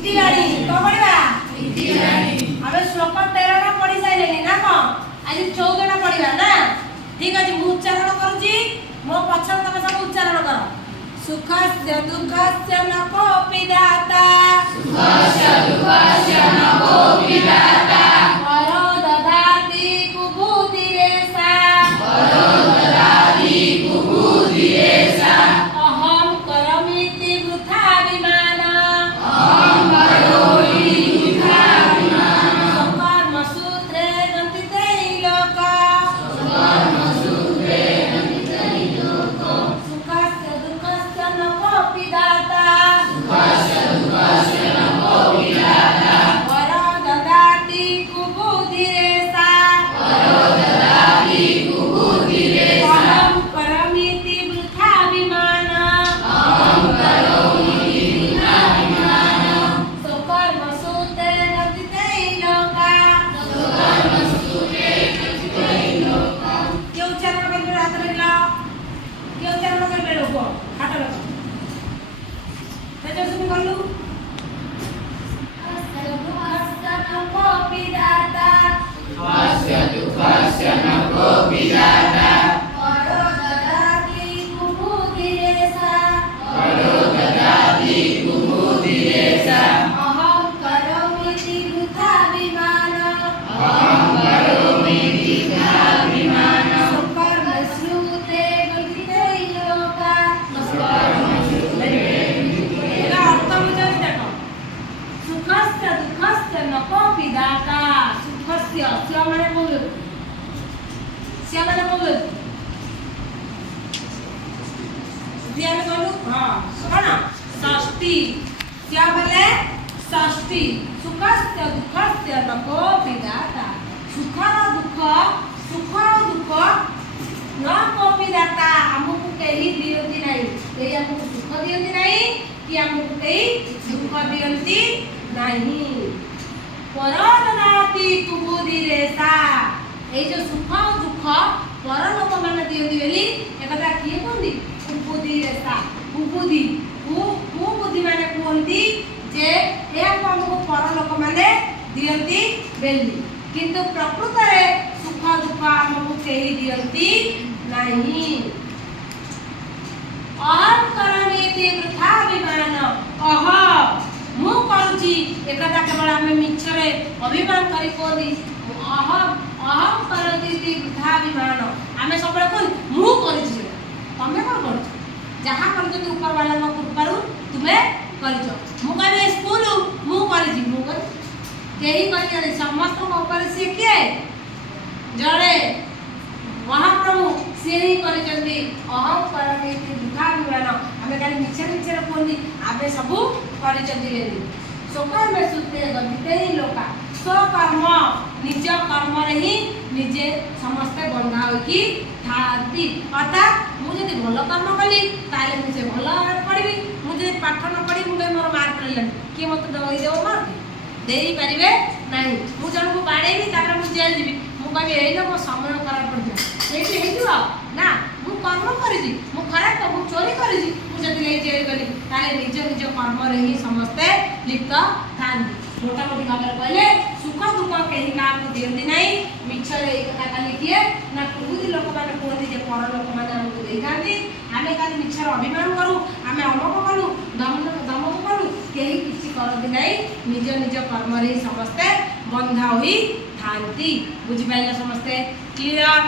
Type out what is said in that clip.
इतिलाणी तो पढ़िबा इतिलाणी अबे श्लोक 13 टा पढ़ी साइलेनी ना को आज 14 टा पढ़िबा ना ठीक अछि मु उच्चारण करूची मो पछन तमे सब उच्चारण करो सुखस्य दुःखस्य न कोऽपि दाता सुखस्य दुःखस्य न कोऽपि दाता वरो ददाति कुबुद्धिरेषा वरो ददाति कुबुद्धिरेषा अहं करोमीति वृथा विमाना अहं करोमि वृथाभिमानं स्वकर्मसूत्रे गन्तिते लोका स्वकर्मसूत्रे गन्तिते लोको सुखस्य दुःखस्य न कोऽपि दाता सुखस्य दुःखस्य न कोऽपि दाता वरो ददाति कुबुद्धिरेषा वरो ददाति कुबुद्धिरेषा अहं करोमीति वृथा विमाना अहं करोमि वृथाभिमानं स्वकर्मसूत्रे गन्तिते लोका स्वकर्मसूत्रे गन्तिते लोको के उच्चारण करबे हाथ रखला के उच्चारण करबे लोको हाथ रख तेज सुन करलु कोऽपि दाता सुखस्य दुःखस्य न कोऽपि दाता वरो ददाति कुबुद्धिरेषा वरो ददाति कुबुद्धिरेषा अहं करोमीति वृथा विमाना अहं करोमि वृथाभिमानं स्वकर्मसूत्रे गन्तिते लोका स्वकर्मसूत्रे एला अर्थ बुझाई देखो सुखस्य दुःखस्य न कोऽपि दाता सुखस्य स्य माने बोल स्य माने बोल ध्यान करू हां कोन षष्ठी स्य माने षष्ठी सुखस्य दुःखस्य न कोऽपि दाता सुखर दुःख न कोऽपि दाता हमको केही दियंती नाही केही हमको सुख दियंती नाही कि हमको केही दुःख दियंती नाही परददाति कुबुद्धिरेषा ए जो सुख और दुःख पर लोक माने दियंती बेली एकदा किए कोंदी कुबुद्धिरेषा कुबुद्धि कुबुद्धि माने कोंदी जे ए हमको पर लोक माने दियंती बेली किंतु प्रकृत रे सुख दुःख हमको केही दियंती नाही अहम करोमीति वृथा विमानं अहम मु करूची एकदा केवल हमें मिछरे अभिमान करी कोदी अहम करोतीति वृथा विमानं हमें सबले कोन मु करूची तमे कोन करूछ जहा करछ तू ऊपर वाला को कृपारु तुमे करछ मु कहबे स्कूल मु करूची मु कर केही करी समस्त को ऊपर से के जड़े महाप्रभु से ही करचंदी अहम करोमीति वृथा विमानं हमें खाली मिछरे कोनी आबे सबु करचंदी रे स्वकर्म सूत्रे गन्तिते लोका स्वकर्म निज कर्म रे ही निजे समस्त बंधा होकी थाती अर्थात मु जदि भलो कर्म कली ताले मुझे भलो पढ़बी मु जदि पाठ न पढ़ी मुझे मोर मार्क पड़लन कि मत दई देव मार्क देई परिबे नाही मु जन को बाडेबी तापर मु जेल जीबी मु कहबी एई लो मो समय खराब पड़ जाय एठी हे दियो ना मु कर्म करिजी मु खराब मु चोरी करिजी मु जदि ले जेल गली ताले निज निज कर्म रे ही समस्त लिप्त थांदी मोटा मोटी भाव कहले सुख दुख केही का को दियंती नाही मिछरे एक कथा खाली किए ना कुबुद्धि लोक माने कोती जे पर लोक माने हमको देई थांदी आमे खाली मिछर अभिमान करू आमे अमक करू दमक करू केही किछि करती नाही निज निज कर्म रे समस्त बंधा होई थांती बुझि पाइला समस्त क्लियर।